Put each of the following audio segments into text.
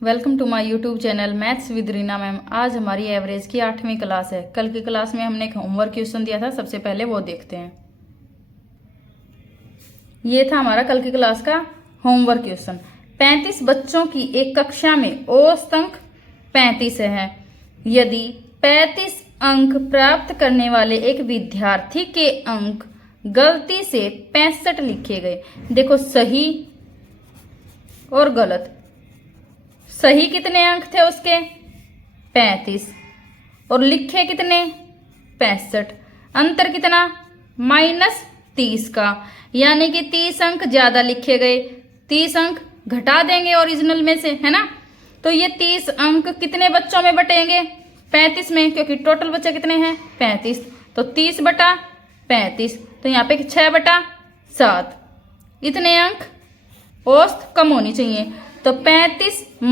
Welcome to my YouTube channel maths with Reena ma'am. आज हमारी average की 8वीं क्लास है। कल की क्लास में हमने एक होमवर्क क्वेश्चन दिया था, सबसे पहले वो देखते हैं। ये था हमारा कल की क्लास का होमवर्क क्वेश्चन। 35 बच्चों की एक कक्षा में औसत अंक 35 है। यदि 35 अंक प्राप्त करने वाले एक विद्यार्थी के अंक गलती से 65 लिखे गए। देखो, सही और गलत। सही कितने अंक थे उसके? 35। और लिखे कितने? 65। अंतर कितना? -30 का। यानी कि 30 अंक ज्यादा लिखे गए। 30 अंक घटा देंगे ओरिजिनल में से, है ना। तो ये 30 अंक कितने बच्चों में बटेंगे? 35 में, क्योंकि टोटल बच्चे कितने हैं? 35। तो 30 बटा 35, तो यहाँ पे 6/7। इतने अंक औसत कम होनी चाहिए। तो 35 -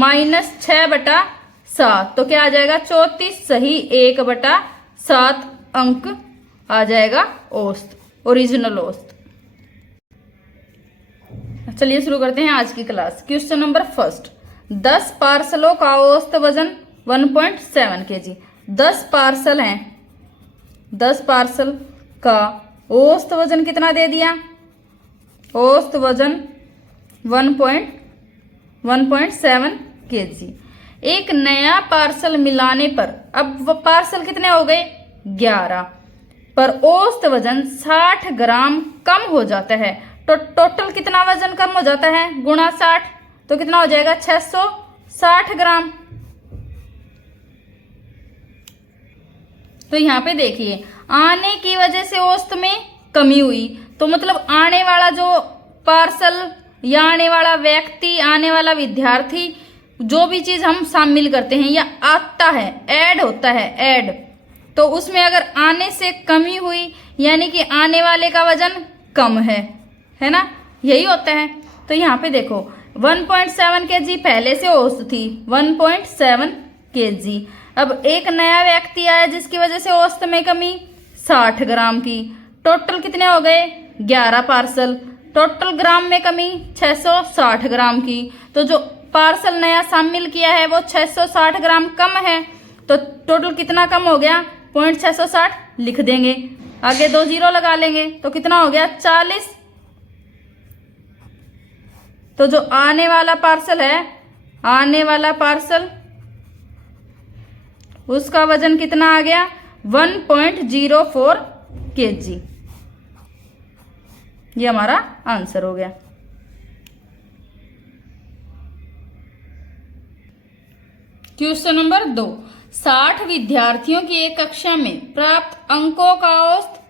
6/7, तो क्या आ जाएगा? 34। सही 1/7 अंक आ जाएगा औसत, ओरिजिनल औसत। चलिए शुरू करते हैं आज की क्लास। Question number first. 10 पार्सलों का औसत वजन 1.7 kg। 10 पार्सल हैं। 10 पार्सल का औसत वजन कितना दे दिया? औसत वजन 1.7 kg। एक नया पार्सल मिलाने पर, अब वो पार्सल कितने हो गए? 11, पर औसत वजन 60 ग्राम कम हो जाता है। तो टोटल कितना वजन कम हो जाता है? गुणा 60, तो कितना हो जाएगा? 660 ग्राम। तो यहाँ पे देखिए, आने की वजह से औसत में कमी हुई, तो मतलब आने वाला जो पार्सल या आने वाला व्यक्ति, आने वाला विद्यार्थी, जो भी चीज हम शामिल करते हैं या आता है, ऐड होता है, ऐड, तो उसमें अगर आने से कमी हुई यानी कि आने वाले का वजन कम है ना, यही होता है। तो यहाँ पे देखो 1.7 kg पहले से औसत थी, 1.7 kg। अब एक नया व्यक्ति आया जिसकी वजह से औसत में कमी 60 ग्राम की। टोटल कितने हो गए? 11 पार्सल। टोटल ग्राम में कमी 660 ग्राम की। तो जो पार्सल नया शामिल किया है वो 660 ग्राम कम है। तो टोटल कितना कम हो गया? 0.660 लिख देंगे, आगे 2 जीरो लगा लेंगे, तो कितना हो गया? 40। तो जो आने वाला पार्सल है, आने वाला पार्सल, उसका वजन कितना आ गया? 1.04 kg। ये हमारा आंसर हो गया। Question number 2। 60 विद्यार्थियों की एक कक्षा में प्राप्त अंकों का औसत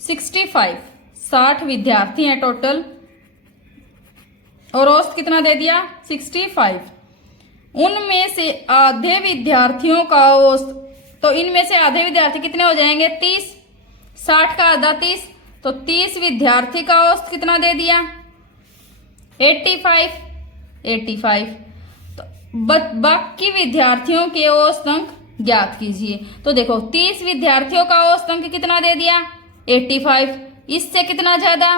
65। 60 विद्यार्थी हैं टोटल, और औसत कितना दे दिया? 65। उनमें से आधे विद्यार्थियों का औसत, तो इनमें से आधे विद्यार्थी कितने हो जाएंगे? 30। 60 का आधा 30, तो 30 विद्यार्थी का औसत कितना दे दिया? 85। तो बाकी विद्यार्थियों के औसत अंक ज्ञात कीजिए। तो देखो, 30 विद्यार्थियों का औसत अंक कितना दे दिया? 85। इससे कितना ज्यादा?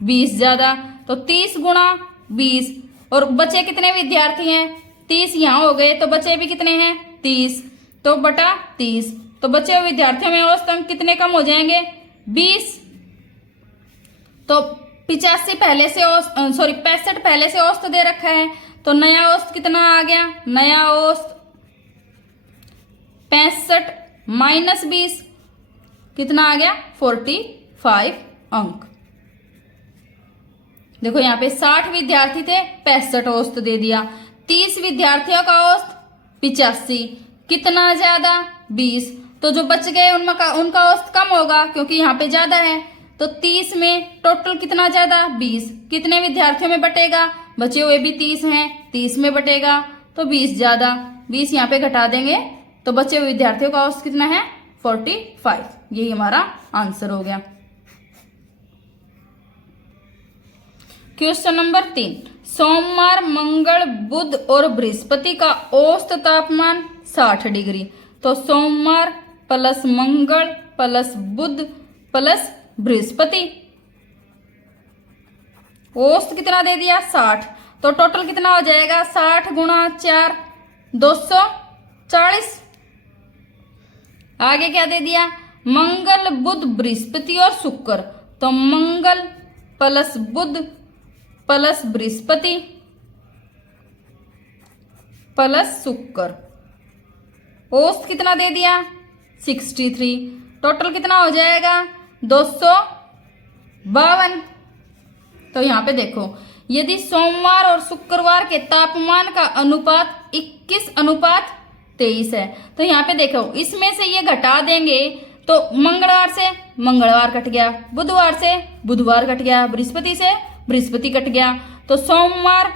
20 ज्यादा। तो 30 गुणा 20, और बचे कितने विद्यार्थी हैं? 30 यहाँ हो गए, तो बचे भी कितने हैं? 30, तो बटा 30। तो बचे हुए विद्यार्थियों में औसत अंक कितने कम हो जाएंगे? 20। तो 85 पहले से औसत, 65 पहले से औसत दे रखा है, तो नया औसत कितना आ गया? नया औसत 65 - 20 कितना आ गया? 45 अंक। देखो यहाँ पे 60 विद्यार्थी थे, 65 औसत दे दिया। 30 विद्यार्थियों का औसत 85, कितना ज्यादा? 20। तो जो बच गए उनका औसत कम होगा, क्योंकि यहाँ पे ज्यादा है। तो 30 में टोटल कितना ज्यादा? 20। कितने विद्यार्थियों में बटेगा? बचे हुए भी 30 हैं, 30 में बटेगा, तो 20 ज्यादा। 20 यहाँ पे घटा देंगे, तो बचे हुए विद्यार्थियों का औसत कितना है? 45। यही हमारा आंसर हो गया। Question number 3। सोमवार, मंगल, बुध और बृहस्पति का औसत तापमान 60 डिग्री। तो सोमवार प्लस मंगल प्लस बुध प्लस बृहस्पति, औसत कितना दे दिया? 60। तो टोटल कितना हो जाएगा 60 गुणा 4 240। आगे क्या दे दिया, मंगल बुध बृहस्पति और शुक्र, तो मंगल प्लस बुध प्लस बृहस्पति प्लस शुक्र, औसत कितना दे दिया 63। टोटल कितना हो जाएगा 252। तो यहाँ पे देखो, यदि सोमवार और शुक्रवार के तापमान का अनुपात 21:23 है, तो यहाँ पे देखो इसमें से ये घटा देंगे तो मंगलवार से मंगलवार कट गया, बुधवार से बुधवार कट गया, बृहस्पति से बृहस्पति कट गया, तो सोमवार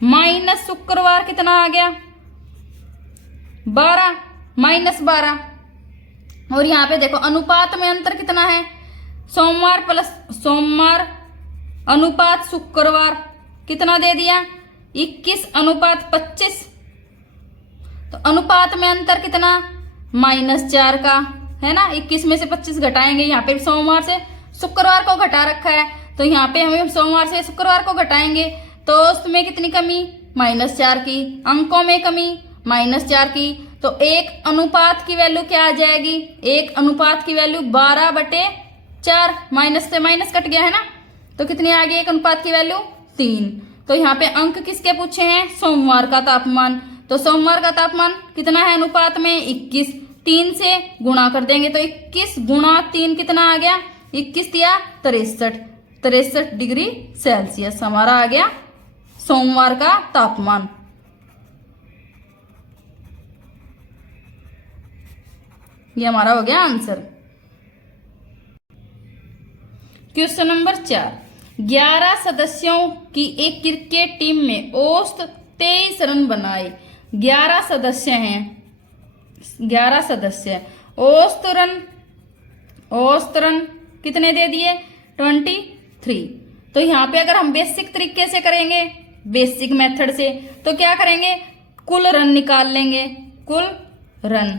माइनस शुक्रवार कितना आ गया 12 -12। और यहाँ पे देखो अनुपात में अंतर कितना है, सोमवार प्लस सोमवार अनुपात शुक्रवार कितना दे दिया 21:25। तो अनुपात में अंतर कितना -4 का है ना, 21 में से 25 घटाएंगे, यहाँ पे सोमवार से शुक्रवार को घटा रखा है, तो यहाँ पे हम सोमवार से शुक्रवार को घटाएंगे, तो उसमें कितनी कमी -4 की, अंकों में कमी -4 की, तो 1 अनुपात की वैल्यू क्या आ जाएगी, 1 अनुपात की वैल्यू 12/4, माइनस से माइनस कट गया है ना, तो कितनी आ गई 1 अनुपात की वैल्यू 3। तो यहाँ पे अंक किसके पूछे हैं, सोमवार का तापमान, तो सोमवार का तापमान कितना है अनुपात में 21, 3 से गुणा कर देंगे, तो 21 गुणा 3 कितना आ गया 21 या 63 डिग्री सेल्सियस हमारा आ गया सोमवार का तापमान। ये हमारा हो गया आंसर। क्वेश्चन नंबर 4, 11 सदस्यों की एक क्रिकेट टीम में औसत 23 रन बनाए। 11 सदस्य हैं, 11 सदस्य, औसत रन कितने दे दिए 23। तो यहाँ पे अगर हम बेसिक तरीके से करेंगे, बेसिक मेथड से, तो क्या करेंगे कुल रन निकाल लेंगे, कुल रन,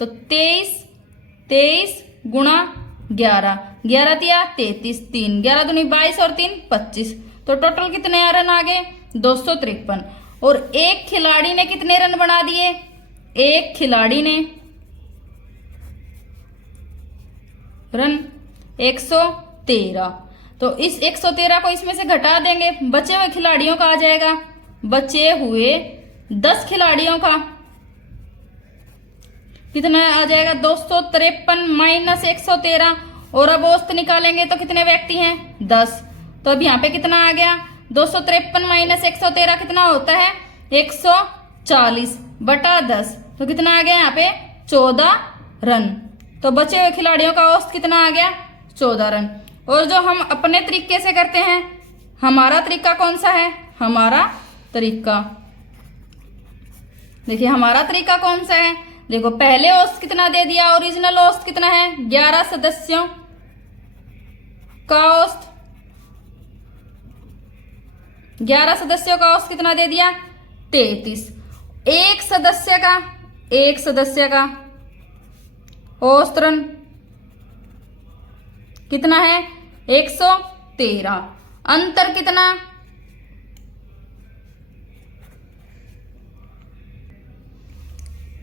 तो 23 गुणा 11, 11 दिया 33, 3 11 दूनी 22 और 3 25, तो टोटल कितने रन आ गए 253। और एक खिलाड़ी ने कितने रन बना दिए, एक खिलाड़ी ने रन 113, तो इस 113 को इसमें से घटा देंगे, बचे हुए खिलाड़ियों का आ जाएगा, बचे हुए 10 खिलाड़ियों का कितना आ जाएगा 253 माइनस 113, और अब औसत निकालेंगे तो कितने व्यक्ति हैं 10, तो अब यहाँ पे कितना आ गया 253 माइनस 113 कितना होता है 140/10, तो कितना आ गया यहाँ पे 14 रन। तो बचे हुए खिलाड़ियों का औसत कितना आ गया 14 रन। और जो हम अपने तरीके से करते हैं, हमारा तरीका कौन सा है, हमारा तरीका देखिए, हमारा तरीका कौन सा है, देखो पहले औसत कितना दे दिया, ओरिजिनल औसत कितना है 11 सदस्यों का औसत, 11 सदस्यों का औसत कितना दे दिया 33, एक सदस्य का औसत रन कितना है 113, अंतर कितना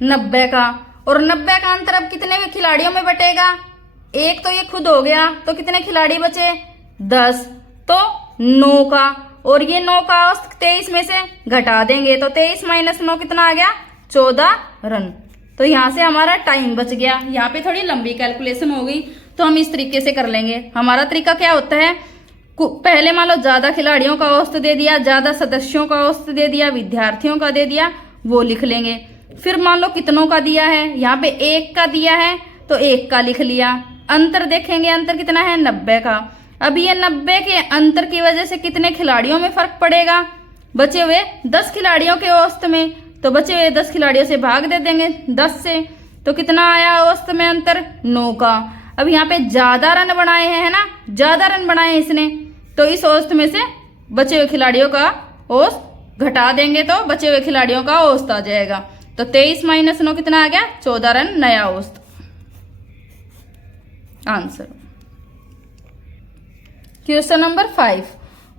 90 का, और 90 का अंतर अब कितने खिलाड़ियों में बटेगा, एक तो ये खुद हो गया, तो कितने खिलाड़ी बचे 10, तो 9 का, और ये 9 का औसत 23 में से घटा देंगे, तो 23 माइनस 9 कितना आ गया 14 रन। तो यहाँ से हमारा टाइम बच गया, यहाँ पे थोड़ी लंबी कैलकुलेशन हो गई, तो हम इस तरीके से कर लेंगे। हमारा तरीका क्या होता है, पहले मान लो ज्यादा खिलाड़ियों का औसत दे दिया, ज्यादा सदस्यों का औसत दे दिया, विद्यार्थियों का दे दिया, वो लिख लेंगे। फिर मान लो कितनों का दिया है, यहाँ पे 1 का दिया है तो 1 का लिख लिया, अंतर देखेंगे, अंतर कितना है 90 का। अब ये 90 के अंतर की वजह से कितने खिलाड़ियों में फर्क पड़ेगा, बचे हुए 10 खिलाड़ियों के औसत में, तो बचे हुए 10 खिलाड़ियों से भाग दे देंगे 10 से, तो कितना आया औसत में अंतर 9 का। अब यहाँ पे ज्यादा रन बनाए हैं, है ना, ज्यादा रन बनाए इसने, तो इस औसत में से बचे हुए खिलाड़ियों का औसत घटा देंगे, तो बचे हुए खिलाड़ियों का औसत आ जाएगा, तो 23 माइनस 9 कितना आ गया 14 रन नया औसत आंसर। क्वेश्चन नंबर 5,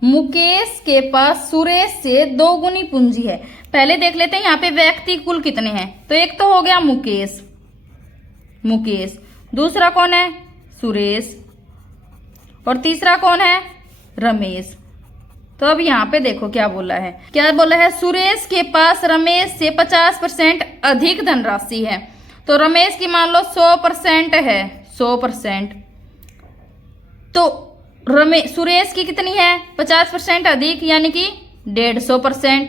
मुकेश के पास सुरेश से 2 गुनी पूंजी है। पहले देख लेते हैं यहाँ पे व्यक्ति कुल कितने हैं। तो एक तो हो गया मुकेश, दूसरा कौन है? सुरेश, और तीसरा कौन है? रमेश। तो अब यहाँ पे देखो क्या बोला है, सुरेश के पास रमेश से 50% अधिक धनराशि है। तो रमेश की मान लो 100% है, 100%। तो सुरेश की कितनी है? 50% अधिक, यानी कि 150%।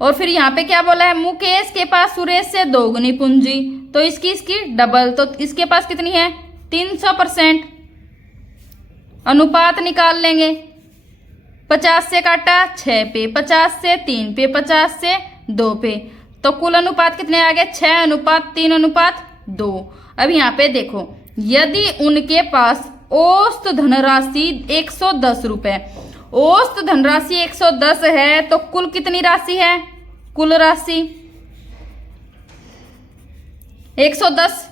और फिर यहाँ पे क्या बोला है? मुकेश के पास सुरेश से 2 गुनी पूंजी, तो इसकी डबल। तो इसके पास कितनी है? 300%। अनुपात निकाल लेंगे। 50 से काटा 6 पे, 50 से 3 पे, 50 से 2 पे, तो कुल अनुपात कितने आ गए? 6:3:2। अब यहाँ पे देखो, यदि उनके पास औसत धनराशि 110 रुपए, औसत धनराशि 110 है, तो कुल कितनी राशि है? कुल राशि 110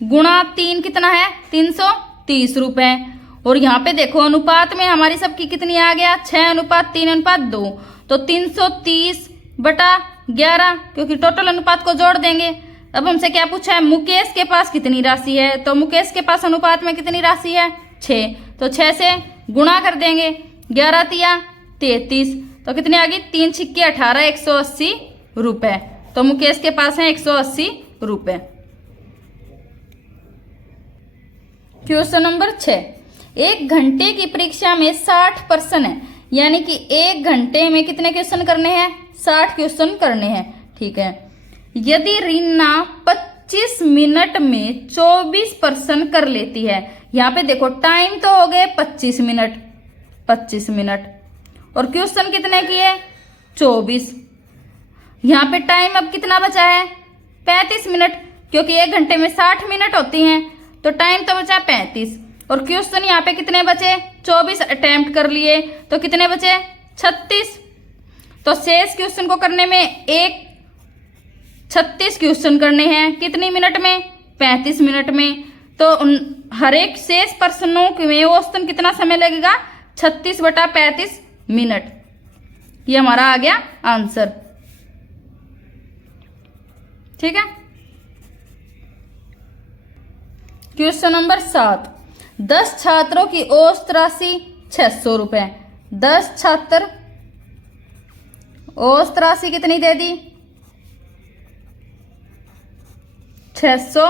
गुणा 3 कितना है? 330 रुपए। और यहाँ पे देखो अनुपात में हमारी सबकी कितनी आ गया? 6:3:2। तो 330/11, क्योंकि टोटल अनुपात को जोड़ देंगे। अब हमसे क्या पूछा है? मुकेश के पास कितनी राशि है? तो मुकेश के पास अनुपात में कितनी राशि है? 6। तो 6 से गुणा कर देंगे, 11×3=33। तो कितनी आ गई? 3×6=18, 180 रुपए। तो मुकेश के पास है 180 रुपए। क्वेश्चन नंबर 6, 1 घंटे की परीक्षा में 60 प्रश्न है, यानी कि 1 घंटे में कितने क्वेश्चन करने हैं? 60 क्वेश्चन करने हैं। ठीक है। यदि रीना 25 मिनट में 24 प्रश्न कर लेती है, यहाँ पे देखो टाइम तो हो गए 25 मिनट, और क्वेश्चन कितने किए? 24। यहाँ पे टाइम अब कितना बचा है? 35 मिनट, क्योंकि 1 घंटे में 60 मिनट होती हैं, तो टाइम तो बचा 35। और क्वेश्चन यहाँ पे कितने बचे? 24 अटेम्प्ट कर लिए, तो कितने बचे? 36। तो शेष क्वेश्चन को करने में 36 क्वेश्चन करने हैं, कितनी मिनट में? 35 मिनट में। तो हर एक शेष प्रश्नों में औसतन कितना समय लगेगा? 36/35 मिनट। ये हमारा आ गया आंसर। ठीक है। क्वेश्चन नंबर 7, 10 छात्रों की औसत राशि 600 रुपए। 10 छात्र, औसत राशि कितनी दे दी? 600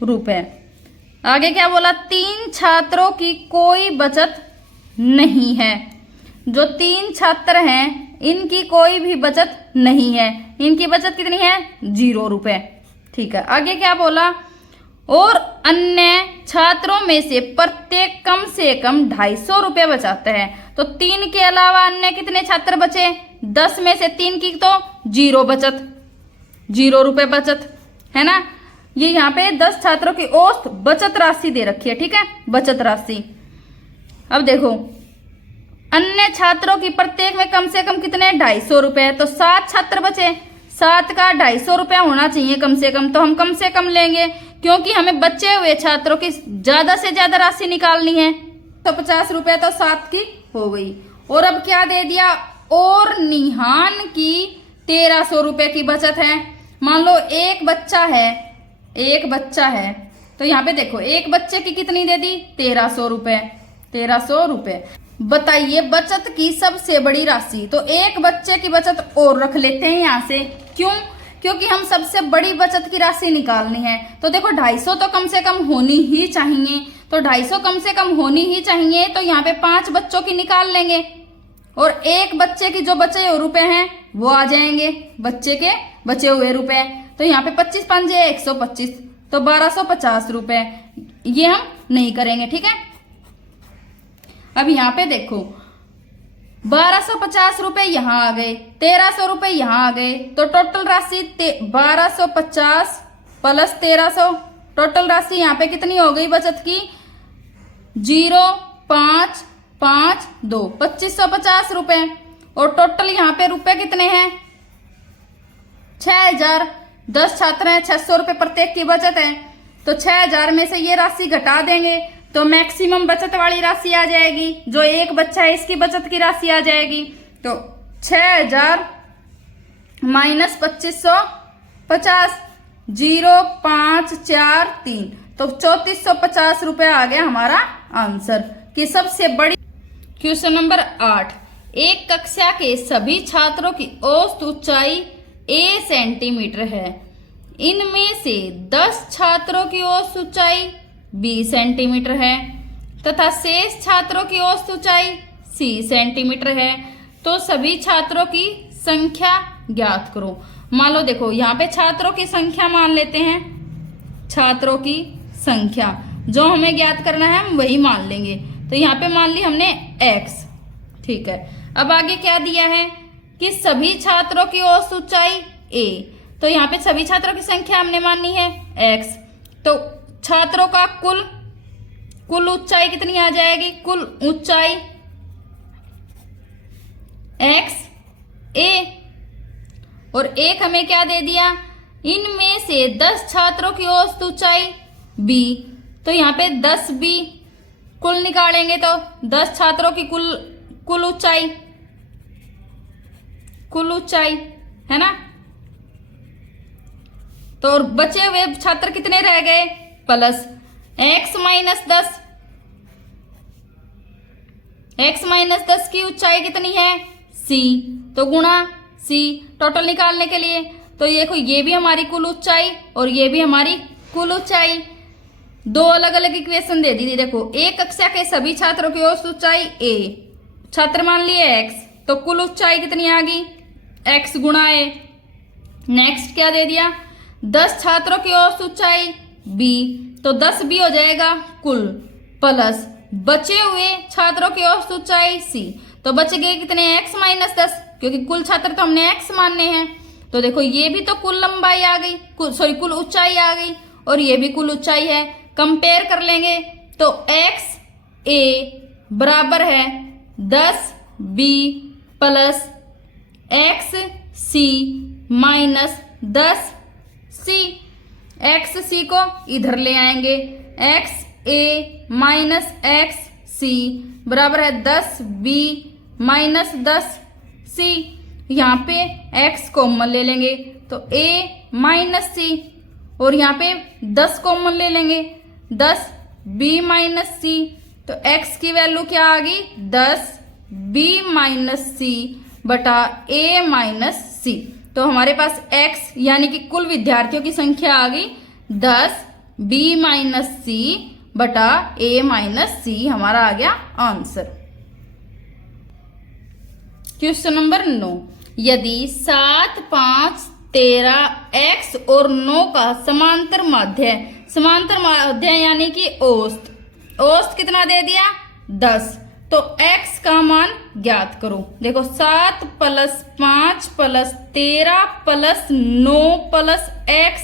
रुपए। आगे क्या बोला? 3 छात्रों की कोई बचत नहीं है। जो 3 छात्र हैं, इनकी कोई भी बचत नहीं है। इनकी बचत कितनी है? 0 रुपए। ठीक है। आगे क्या बोला? और अन्य छात्रों में से प्रत्येक कम से कम 250 रुपये बचाता है। तो 3 के अलावा अन्य कितने छात्र बचे? 10 में से 3 की तो 0 बचत, 0 रुपये बचत है ना। ये यहाँ पे 10 छात्रों की औसत बचत राशि दे रखी है। ठीक है, बचत राशि। अब देखो अन्य छात्रों की प्रत्येक में कम से कम कितने? 250 रुपये। तो 7 छात्र बचे, 7 का 250 रुपया होना चाहिए कम से कम। तो हम कम से कम लेंगे, क्योंकि हमें बचे हुए छात्रों की ज्यादा से ज्यादा राशि निकालनी है। तो 50 रुपये तो 7 की हो गई। और अब क्या दे दिया? और निहान की 1300 रुपये की बचत है। मान लो एक बच्चा है, तो यहाँ पे देखो एक बच्चे की कितनी दे दी? 1300 रुपये। 1300 रुपये। बताइए बचत की सबसे बड़ी राशि। तो एक बच्चे की बचत और रख लेते हैं यहाँ से। क्यों? क्योंकि हम सबसे बड़ी बचत की राशि निकालनी है। तो देखो 250 तो कम से कम होनी ही चाहिए। तो 250 कम से कम होनी ही चाहिए। तो यहाँ पे 5 बच्चों की निकाल लेंगे, और एक बच्चे की जो बचे हुए रुपए हैं वो आ जाएंगे, बच्चे के बचे हुए रुपए। तो यहाँ पे 25 5 125, तो 1250 रुपए। ये हम नहीं करेंगे। ठीक है। अब यहाँ पे देखो 1250 रुपए यहाँ आ गए, 1300 रुपए यहाँ आ गए। तो टोटल राशि 1250 प्लस 1300, टोटल राशि यहाँ पे कितनी हो गई बचत की? 0552, 2550 रुपए। और टोटल यहाँ पे रुपए कितने हैं? 6000। 10 छात्र हैं, 600 रुपए प्रत्येक की बचत है। तो 6000 में से ये राशि घटा देंगे, तो मैक्सिमम बचत वाली राशि आ जाएगी, जो एक बच्चा है इसकी बचत की राशि आ जाएगी। तो 6000 माइनस 2550, 0543, तो 3450 रुपये आ गया हमारा आंसर कि सबसे बड़ी। क्वेश्चन नंबर 8, एक कक्षा के सभी छात्रों की औसत ऊंचाई a सेंटीमीटर है। इनमें से 10 छात्रों की औसत ऊंचाई b सेंटीमीटर है तथा शेष छात्रों की औसत ऊंचाई c सेंटीमीटर है। तो सभी छात्रों की संख्या ज्ञात करो। मान लो देखो यहाँ पे छात्रों की संख्या मान लेते हैं, छात्रों की संख्या जो हमें ज्ञात करना है हम वही मान लेंगे। तो यहाँ पे मान ली हमने x, ठीक है। अब आगे क्या दिया है कि सभी छात्रों की औसत ऊंचाई a, तो यहाँ पे सभी छात्रों की संख्या हमने माननी है x। तो छात्रों का कुल ऊंचाई कितनी आ जाएगी, कुल ऊंचाई x a, और एक हमें क्या दे दिया, इनमें से 10 छात्रों की औसत ऊंचाई b, तो यहाँ पे 10b कुल निकालेंगे तो 10 छात्रों की कुल ऊंचाई है ना। तो और बचे हुए छात्र कितने रह गए, प्लस x माइनस 10 की ऊंचाई कितनी है c, तो गुणा c टोटल निकालने के लिए। तो ये भी हमारी कुल ऊंचाई और ये भी हमारी कुल ऊंचाई, दो अलग अलग इक्वेशन दे दी थी। देखो एक कक्षा के सभी छात्रों की औसत ऊंचाई a, छात्र मान लिए x, तो कुल ऊंचाई कितनी आ गई x गुणा a। नेक्स्ट क्या दे दिया, 10 छात्रों की औसत ऊंचाई b, तो 10 भी हो जाएगा कुल, प्लस बचे हुए छात्रों की औसत ऊंचाई c, तो बच गए कितने x माइनस 10, क्योंकि कुल छात्र तो हमने x मानने हैं। तो देखो ये भी तो कुल लंबाई आ गई, कुल ऊंचाई आ गई, और ये भी कुल ऊंचाई है। कंपेयर कर लेंगे तो x a बराबर है 10b plus x c minus 10c। x c को इधर ले आएंगे, x a minus x c बराबर है 10b माइनस 10c। यहाँ पे x कॉमन ले लेंगे तो a माइनस c, और यहाँ पे 10 कॉमन ले लेंगे 10b माइनस c, तो x की वैल्यू क्या आ गई 10b माइनस c बटा a माइनस c। तो हमारे पास x यानी कि कुल विद्यार्थियों की संख्या आ गई 10b माइनस c बटा a माइनस c, हमारा आ गया आंसर। क्वेश्चन नंबर 9, यदि 7, 5, 13 x और 9 का समांतर माध्य यानी कि औसत कितना दे दिया 10, तो x का मान ज्ञात करो। देखो 7 plus 5 plus 13 plus 9 plus x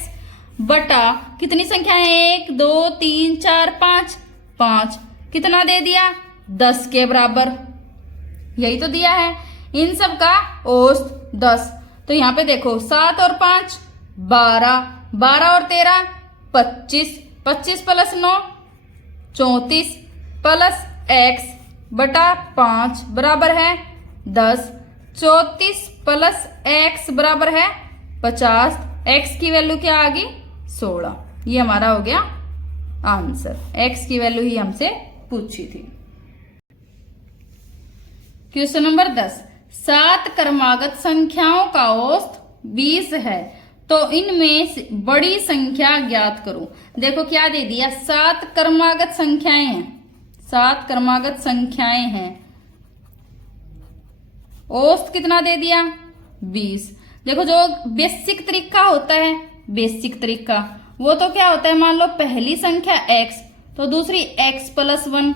बटा कितनी संख्या है 1 2 3 4 5 कितना दे दिया 10 के बराबर, यही तो दिया है। इन सब का औसत 10, तो यहाँ पे देखो 7 और 5 12, 12 और 13 25, 25 प्लस 9 34 प्लस x बटा 5 बराबर है 10, 34 प्लस x बराबर है 50, x की वैल्यू क्या आ गई 16। ये हमारा हो गया आंसर, x की वैल्यू ही हमसे पूछी थी। क्वेश्चन नंबर 10, 7 क्रमागत संख्याओं का औसत 20 है, तो इनमें से बड़ी संख्या ज्ञात करो। देखो क्या दे दिया 7 क्रमागत संख्याएं हैं, 7 क्रमागत संख्याएं हैं, औसत कितना दे दिया 20। देखो जो बेसिक तरीका होता है, बेसिक तरीका वो तो क्या होता है, मान लो पहली संख्या x तो दूसरी x plus 1,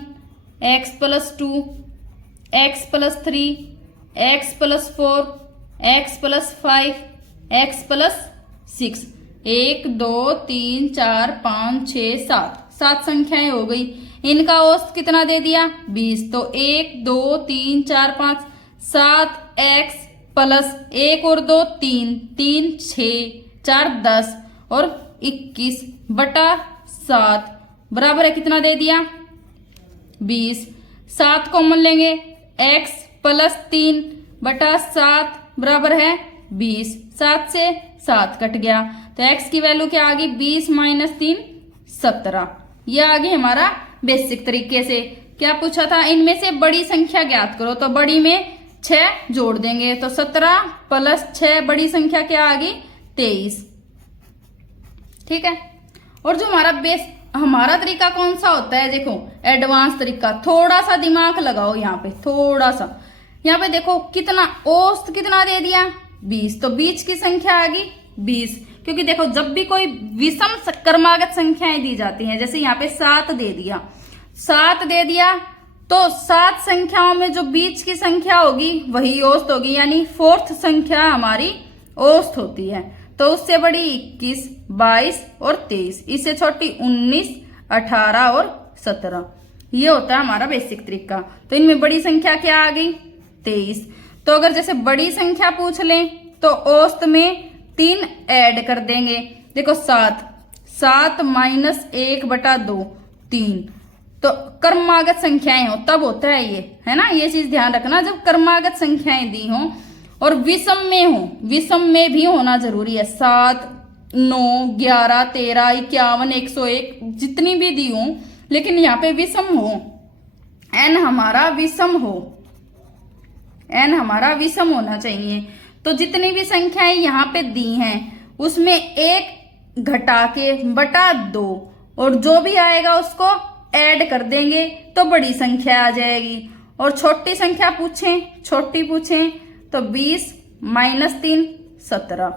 x plus 2, x plus 3, x plus 4, x plus 5, x plus 6, 1 2 3 4 5 6 7 संख्याएं हो गई। इनका औसत कितना दे दिया 20, तो 1 2 3 4 5 7 x प्लस 1 और 2 3 3 6 4 10 और 21 बटा 7 बराबर है कितना दे दिया 20। 7 कॉमन लेंगे, x प्लस 3 बटा 7 बराबर है 20। 7 से 7 कट गया तो x की वैल्यू क्या आ गई, 20 माइनस 3 17। यह आ गई हमारा बेसिक तरीके से। क्या पूछा था, इनमें से बड़ी संख्या ज्ञात करो, तो बड़ी में 6 जोड़ देंगे तो 17 प्लस 6 बड़ी संख्या क्या आ गई 23। ठीक है। और जो हमारा तरीका कौन सा होता है, देखो एडवांस तरीका, थोड़ा सा दिमाग लगाओ यहाँ पे, थोड़ा सा। यहाँ पे देखो कितना औसत कितना दे दिया 20, तो बीच की संख्या आ गई 20। क्योंकि देखो जब भी कोई विषम क्रमागत संख्याएं दी जाती हैं, जैसे यहाँ पे 7 दे दिया, 7 दे दिया, तो 7 संख्याओं में जो बीच की संख्या होगी वही औसत होगी, यानी फोर्थ संख्या हमारी औसत होती है। तो उससे बड़ी 21, 22 और 23, इससे छोटी 19, 18 और 17। ये होता है हमारा बेसिक तरीका। तो इनमें बड़ी संख्या क्या आ गई 23। तो अगर जैसे बड़ी संख्या पूछ लें तो औसत में 3 ऐड कर देंगे। देखो 7 माइनस 1 बटा 2 3। तो क्रमागत संख्याएं हो तब होता है ये, है ना, ये चीज ध्यान रखना, जब क्रमागत संख्याएं दी हों और विषम में हो, विषम में भी होना जरूरी है। 7, 9, 11, 13, 51, 101 जितनी भी दी हो, लेकिन यहाँ पे विषम हो, n हमारा विषम हो, n हमारा विषम होना चाहिए। तो जितनी भी संख्याएं यहाँ पे दी हैं उसमें 1 घटा के बटा 2 और जो भी आएगा उसको ऐड कर देंगे तो बड़ी संख्या आ जाएगी। और छोटी संख्या छोटी पूछें तो 20 माइनस 3 17।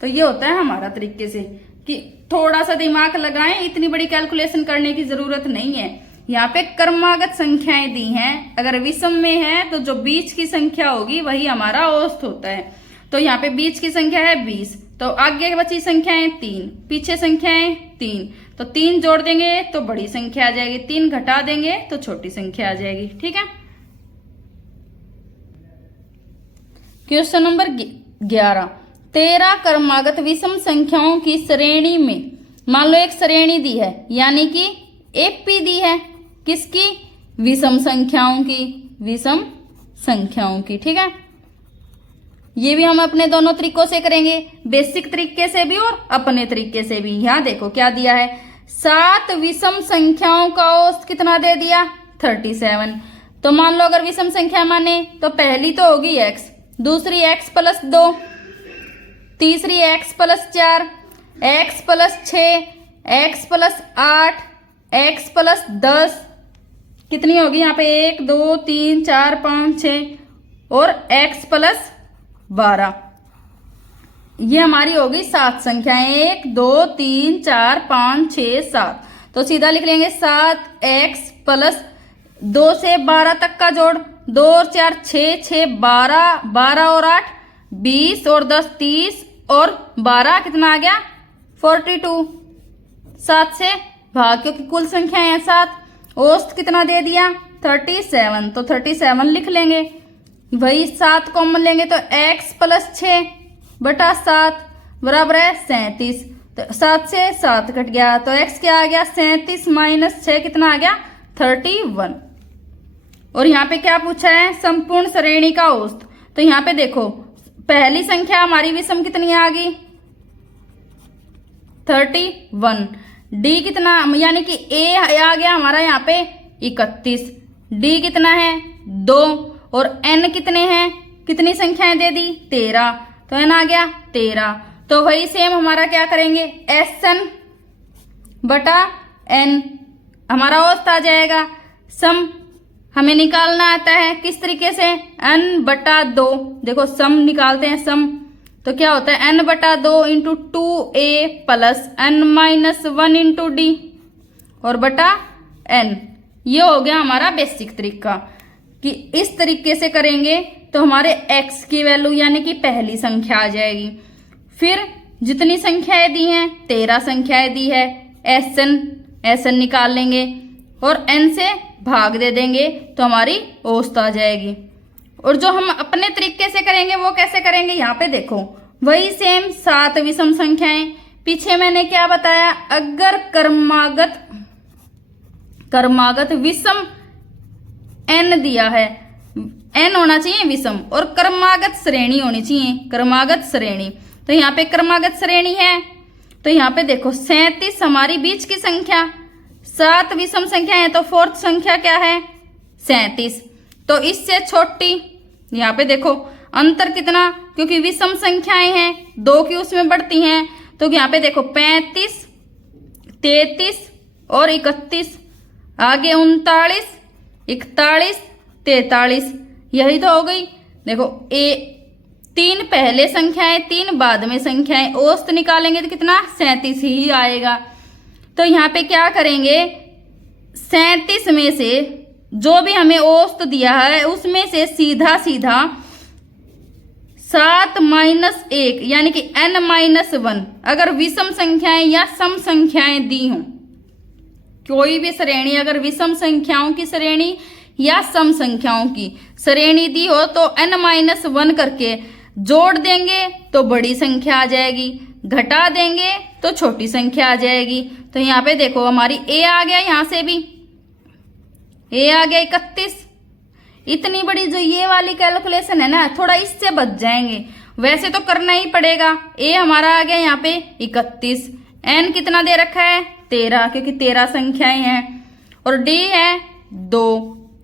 तो ये होता है हमारा तरीके से कि थोड़ा सा दिमाग लगाएं, इतनी बड़ी कैलकुलेशन करने की जरूरत नहीं है। यहाँ पे क्रमागत संख्याएं दी हैं, अगर विषम में है तो जो बीच की संख्या होगी वही हमारा औसत होता है। तो यहाँ पे बीच की संख्या है 20, तो आगे बची संख्याएं 3, पीछे संख्याएं 3, तो 3 जोड़ देंगे तो बड़ी संख्या आ जाएगी, 3 घटा देंगे तो छोटी संख्या आ जाएगी। ठीक है। क्वेश्चन नंबर 11, 13 क्रमागत विषम संख्याओं की श्रेणी में, मान लो एक श्रेणी दी है, यानी कि एपी दी है, किसकी, विषम संख्याओं की, विषम संख्याओं की। ठीक है। ये भी हम अपने दोनों तरीकों से करेंगे, बेसिक तरीके से भी और अपने तरीके से भी। यहाँ देखो क्या दिया है, 7 विषम संख्याओं का औसत कितना दे दिया 37। तो मान लो अगर विषम संख्या माने तो पहली तो होगी x, दूसरी x प्लस 2, तीसरी x plus 4, x plus 6, x plus 8, x plus 10, कितनी होगी यहाँ पे 1 2 3 4 5 6 और x प्लस 12। ये हमारी होगी 7 संख्याएं, 1 2 3 4 5 6 7। तो सीधा लिख लेंगे 7x प्लस 2 से 12 तक का जोड़, 2 और 4 6, 6 12, 12 और 8 20 और 10 30 और 12 कितना आ गया 42। 7 से भाग, क्योंकि कुल संख्या है 7। औसत कितना दे दिया 37, तो 37 लिख लेंगे। वही 7 कॉमन लेंगे तो x प्लस 6 बटा 7 बराबर है 37। तो 7 से 7 कट गया तो x क्या आ गया 37 माइनस 6 कितना आ गया 31। और यहाँ पे क्या पूछा है, संपूर्ण श्रेणी का औसत। तो यहाँ पे देखो पहली संख्या हमारी विषम कितनी आ गई 31, d कितना, यानी कि a आ गया हमारा यहाँ पे 31, d कितना है 2 और n कितने हैं, कितनी संख्याएं दे दी 13, तो n आ गया 13। तो वही सेम हमारा क्या करेंगे Sn बटा n हमारा औसत आ जाएगा। सम हमें निकालना आता है किस तरीके से, n बटा 2, देखो सम निकालते हैं सम, तो क्या होता है n बटा 2 into 2a plus n minus 1 into D और बटा n। ये हो गया हमारा बेसिक तरीका कि इस तरीके से करेंगे तो हमारे x की वैल्यू यानी कि पहली संख्या आ जाएगी। फिर जितनी संख्याएं दी हैं 13 संख्याएं दी है, Sn निकाल लेंगे और n से भाग दे देंगे तो हमारी औसत आ जाएगी। और जो हम अपने तरीके से करेंगे वो कैसे करेंगे, यहाँ पे देखो वही सेम 7 विषम संख्याएं। पीछे मैंने क्या बताया, अगर क्रमागत विषम n दिया है, n होना चाहिए विषम और क्रमागत श्रेणी होनी चाहिए, क्रमागत श्रेणी। तो यहाँ पे क्रमागत श्रेणी है, तो यहाँ पे देखो 37 हमारी बीच की संख्या, 7 विषम संख्या है, तो फोर्थ संख्या क्या है 37। तो इससे छोटी, यहाँ पे देखो अंतर कितना, क्योंकि विषम संख्याएं हैं, 2 की उसमें बढ़ती हैं, तो यहाँ पे देखो 35, 33 और 31, आगे 39, 41, 43, यही तो हो गई। देखो 3 पहले संख्याएं, 3 बाद में संख्याएं, औसत निकालेंगे तो कितना 37 ही आएगा। तो यहाँ पे क्या करेंगे, 37 में से जो भी हमें औसत दिया है उसमें से सीधा सीधा 7 - 1 यानी कि n-1 अगर विषम संख्याएं या सम संख्याएं दी हों, कोई भी श्रेणी अगर विषम संख्याओं की श्रेणी या सम संख्याओं की श्रेणी दी हो तो n-1 करके जोड़ देंगे तो बड़ी संख्या आ जाएगी, घटा देंगे तो छोटी संख्या आ जाएगी। तो यहाँ पे देखो हमारी a आ गया, यहाँ से भी a आ गया 31। इतनी बड़ी जो ये वाली कैलकुलेशन है ना, थोड़ा इससे बच जाएंगे, वैसे तो करना ही पड़ेगा। a हमारा आ गया यहाँ पे 31, n कितना दे रखा है 13, क्योंकि 13 संख्याएं हैं, और d है 2।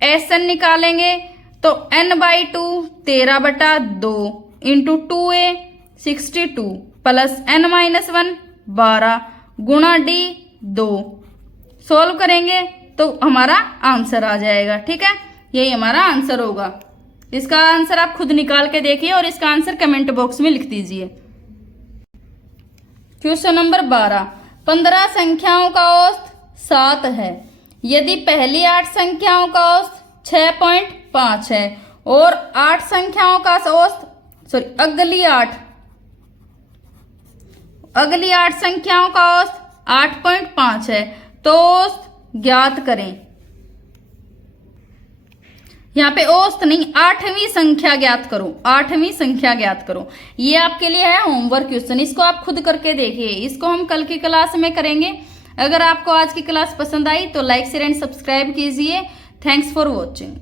SN निकालेंगे तो n/2 13/2 into 2a 62 plus n-1 12 गुणा d 2। सोल्व करेंगे तो हमारा आंसर आ जाएगा। ठीक है, यही हमारा आंसर होगा। इसका आंसर आप खुद निकाल के देखिए और इसका आंसर कमेंट बॉक्स में लिख दीजिए। क्वेश्चन नंबर 12, 15 संख्याओं का औसत 7 है यदि पहली 8 संख्याओं का औसत 6.5 है और 8 संख्याओं का औसत अगली 8 संख्याओं का औसत 8.5 है, तो औसत ज्ञात करें। यहाँ पे औसत नहीं, 8वीं संख्या ज्ञात करो, 8वीं संख्या ज्ञात करो। ये आपके लिए है होमवर्क क्वेश्चन, इसको आप खुद करके देखिए, इसको हम कल की क्लास में करेंगे। अगर आपको आज की क्लास पसंद आई तो लाइक शेयर एंड सब्सक्राइब कीजिए। Thanks for watching.